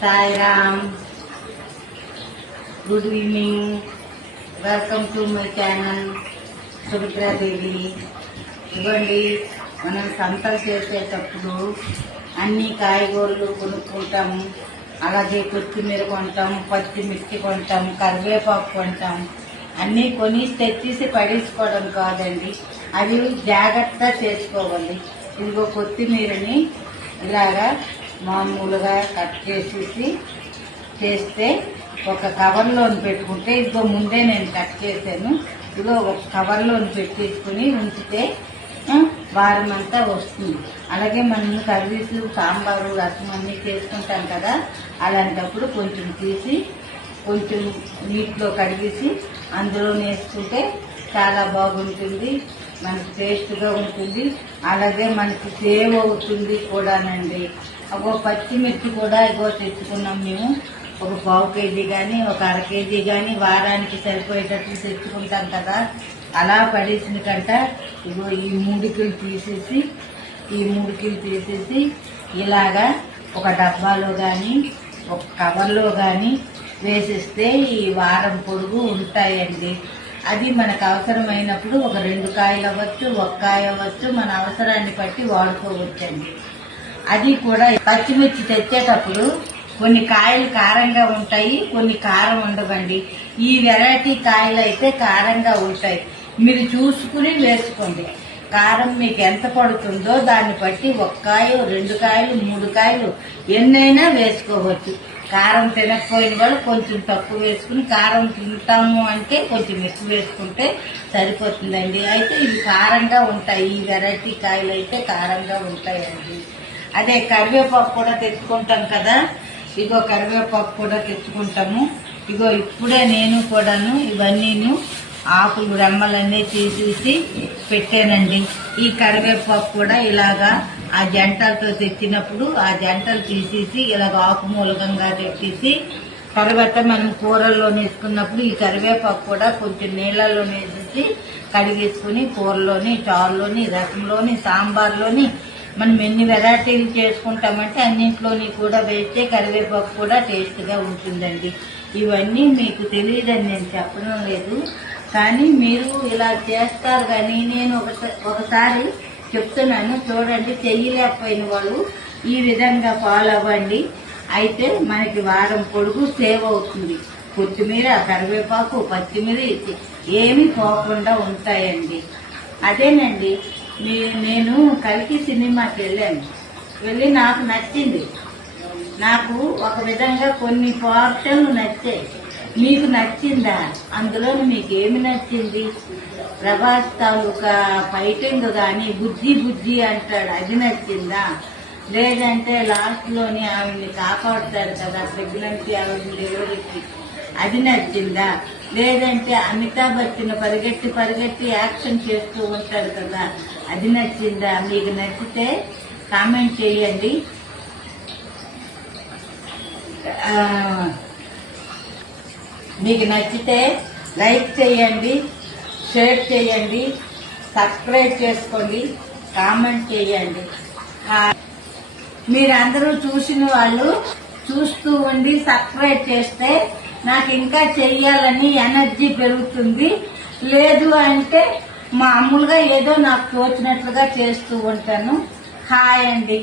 Sairam. Good evening. Welcome to my channel Sumitra Devi. ఇవ్వండి, మనం సంతలు చేసేటప్పుడు అన్ని కాయగూరలు కొనుక్కుంటాము, అలాగే కొత్తిమీర కొంటాం, పచ్చిమిర్చి కొంటాం, కరివేపాకు కొంటాం. అన్నీ కొని తెచ్చేసి పడేసుకోవడం కాదండి, అవి జాగ్రత్తగా చేసుకోవాలి. ఇదిగో కొత్తిమీరని ఇలాగా మామూలుగా కట్ చేసేసి చేస్తే ఒక కవర్లోని పెట్టుకుంటే, ఇదిగో ముందే నేను కట్ చేశాను, ఇదిగో ఒక కవర్లోని పెట్టేసుకుని ఉంచితే వారం అంతా వస్తుంది. అలాగే మనం కర్రీసు, సాంబారు, రసం అన్నీ చేసుకుంటాం కదా, అలాంటప్పుడు కొంచెం తీసి కొంచెం నీటిలో కడిగేసి అందులో వేసుకుంటే చాలా బాగుంటుంది, మనకి టేస్ట్గా ఉంటుంది. అలాగే మనకి సేవ్ అవుతుంది కూడానండి. ఒక పచ్చిమిర్చి కూడా ఇగో తెచ్చుకున్నాం మేము, ఒక 1/4 కేజీ కానీ ఒక 1/2 కేజీ కానీ వారానికి సరిపోయేటట్లు తెచ్చుకుంటాం కదా. అలా పడేసిన కంట ఇగో ఈ 3 కిలు తీసేసి ఇలాగా ఒక డబ్బాలో కానీ ఒక కవర్లో కానీ వేసిస్తే ఈ వారం పొడుగు ఉంటాయండి. అది మనకు అవసరమైనప్పుడు ఒక 2 కాయలు అవ్వచ్చు, 1 కాయ అవ్వచ్చు, మన అవసరాన్ని బట్టి వాడుకోవచ్చండి. అది కూడా పచ్చిమిర్చి తెచ్చేటప్పుడు కొన్ని కాయలు కారంగా ఉంటాయి, కొన్ని కారం ఉండవండి. ఈ వెరైటీ కాయలు అయితే కారంగా ఉంటాయి. మీరు చూసుకుని వేసుకోండి. కారం మీకు ఎంత పడుతుందో దాన్ని బట్టి 1 కాయ, 2 కాయలు, 3 కాయలు ఎన్నైనా వేసుకోవచ్చు. కారం తినకపోయిన వాళ్ళు కొంచెం తక్కువ వేసుకుని, కారం తింటాము అంటే కొంచెం ఎక్కువ వేసుకుంటే సరిపోతుందండి. అయితే ఇవి కారంగా ఉంటాయి, ఈ వెరైటీ కాయలు అయితే కారంగా ఉంటాయండి. అదే కరివేపాకు కూడా తెచ్చుకుంటాం కదా, ఇగో కరివేపాకు కూడా తెచ్చుకుంటాము. ఇగో ఇప్పుడే నేను కూడాను ఇవన్నీను ఆకులు రెమ్మలన్నీ తీసేసి పెట్టానండి. ఈ కరివేపాకు కూడా ఇలాగా ఆ జంటలతో తెచ్చినప్పుడు ఆ జంటలు తీసేసి ఇలాగ ఆకు మూలకంగా తెచ్చేసి తర్వాత మనం కూరల్లో వేసుకున్నప్పుడు ఈ కరివేపాకు కూడా కొంచెం నీళ్ళల్లో వేసేసి కడిగేసుకుని కూరలోని, చారులోని, రసంలోని, సాంబార్లోని మనం ఎన్ని వెరైటీలు చేసుకుంటామంటే అన్నింటిలోని కూడా వేస్తే కరివేపాకు కూడా టేస్ట్గా ఉంటుందండి. ఇవన్నీ మీకు తెలియదని నేను చెప్పడం లేదు, కానీ మీరు ఇలా చేస్తారు. కానీ నేను ఒకసారి చెప్తున్నాను చూడండి, చెయ్యలేకపోయిన వాళ్ళు ఈ విధంగా ఫాలో అవ్వండి. అయితే మనకి వారం పొడుగు సేవ్ అవుతుంది. కొత్తిమీర, కరివేపాకు, పచ్చిమిర్చి ఏమీ పోకుండా ఉంటాయండి. అదేనండి, నేను కల్కి సినిమాకి వెళ్ళి నాకు నచ్చింది. నాకు ఒక విధంగా కొన్ని పోర్షన్లు నచ్చాయి. మీకు నచ్చిందా? అందులో మీకు ఏమి నచ్చింది? ప్రభాస్ తాలూకా ఫైటింగ్ కానీ బుజ్జి బుజ్జి అంటాడు, అది నచ్చిందా? లేదంటే లాస్ట్ లోని ఆవిడ్ని కాపాడుతారు కదా ప్రెగ్నెన్సీ, ఆవిడ డెలివరీకి, అది నచ్చిందా? లేదంటే అమితాబ్ బచ్చన్ పరిగెట్టి యాక్షన్ చేస్తూ ఉంటాడు కదా, అది నచ్చిందా? మీకు నచ్చితే కామెంట్ చేయండి. మీకు నచ్చితే లైక్ చేయండి, షేర్ చేయండి, సబ్స్క్రైబ్ చేసుకోండి, కామెంట్ చేయండి. మీరందరూ చూసిన వాళ్ళు చూస్తూ ఉండి సబ్స్క్రైబ్ చేస్తే నాకు ఇంకా చెయ్యాలని ఎనర్జీ పెరుగుతుంది. లేదు అంటే మామూలుగా ఏదో నాకు తోచినట్లుగా చేస్తూ ఉంటాను. హాయ్ అండి.